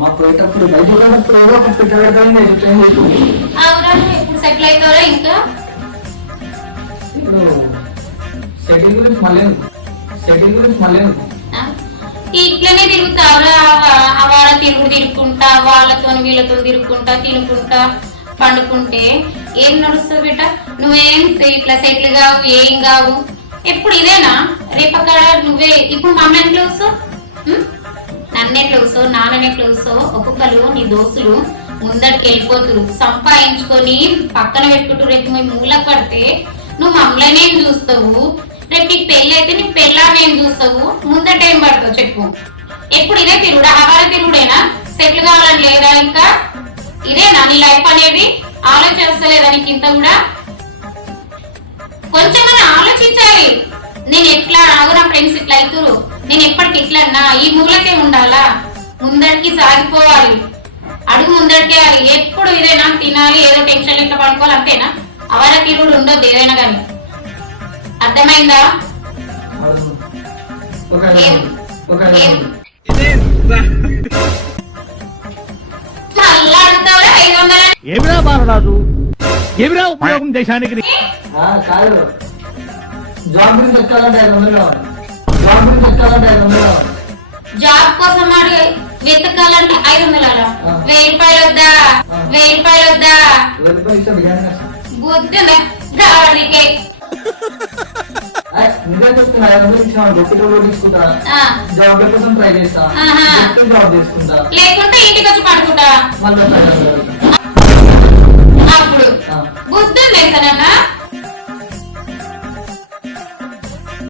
మా పోయేటప్పుడు బయట పోయినప్పుడు ఏదో ఒక పెట్టగలుగుతాను ట్రైన్ చేస్తుంది. అవునా ఇప్పుడు సెటిల్ అవుతారా ఇంకా? ఇప్పుడు సెటిల్ గురించి మళ్ళీ ఆ? ఇట్లనే తిరుగుతావురా వాళ్ళ తిరుగుకుంటా వాళ్ళతో వీళ్ళతో తిరుగుకుంటా తినుకుంటా పండుకుంటే ఏం నడుస్తుంది బిడ్డ? నువ్వేం ఇట్లా సెటిల్ కావు ఏం కావు. ఎప్పుడు ఇదేనా రేపక్కడ నువ్వే ఇప్పుడు మా అమ్మ ఎట్లా వస్తావు, నన్ను ఎట్లా వస్తావు, నాన్నని ఎట్లా వస్తావు? ఒక్కొక్కరు నీ దోస్తులు ముందడికి వెళ్ళిపోతురు సంపాదించుకొని పక్కన పెట్టుకుంటూ రేపు మేము మూలకు పడితే నువ్వు మమ్మల్ని ఏం చూస్తావు? రేపు నీకు పెళ్ళి అయితే నీ పెళ్ళాన్ని ఏం చూస్తావు? ముందట ఏం పడతావు చెప్పు? ఎప్పుడు ఇదే తిరుగుడా ఆహార తిరుగుడేనా? సెటిల్ కావాలని లేదా? ఇంకా ఇదేనా నీ లైఫ్ అనేది? ఆలోచిస్తలేదా నీకు ఇంత కూడా? కొంచెం ఆలోచించాలి. నేను ఎట్లా ఆగు నా ఫ్రెండ్స్ ఇట్లా అవుతురు, నేను ఎప్పటికి ఇట్లన్నా ఈ మూలకే ఉండాలా? ముందడికి సాగిపోవాలి, అడుగు ముందడికే. ఎప్పుడు ఇదేనా తినాలి ఏదో టెన్షన్ ఇట్లా పడుకోవాలి అంతేనా? అవర తిరుగుడు ఉండదు ఏదైనా కానీ. అర్థమైందా? మళ్ళా అడుగుతావా 500? ఏమిరా బాలరాజు, ఏమిరా ఉపయోగం దేశానికి? కాదు, జాబ్ గురించి వచ్చాలంటే 500 కావాలి. జాబ్ కోసం వెతకాలంటే 500? 1000 రూపాయలు వద్దా? 1000 రూపాయలు వద్దా? బుద్ధి రావడానికి నిజం చెప్తున్నా. 500 ఇచ్చిన తీసుకుంటా, జాబ్ కోసం ట్రై చేస్తా, జాబ్ చేసుకుంటా, లేకుంటే ఇంటికి వచ్చి పడుకుంటా. మళ్ళీ అప్పుడు బుద్ధి లేదన్నా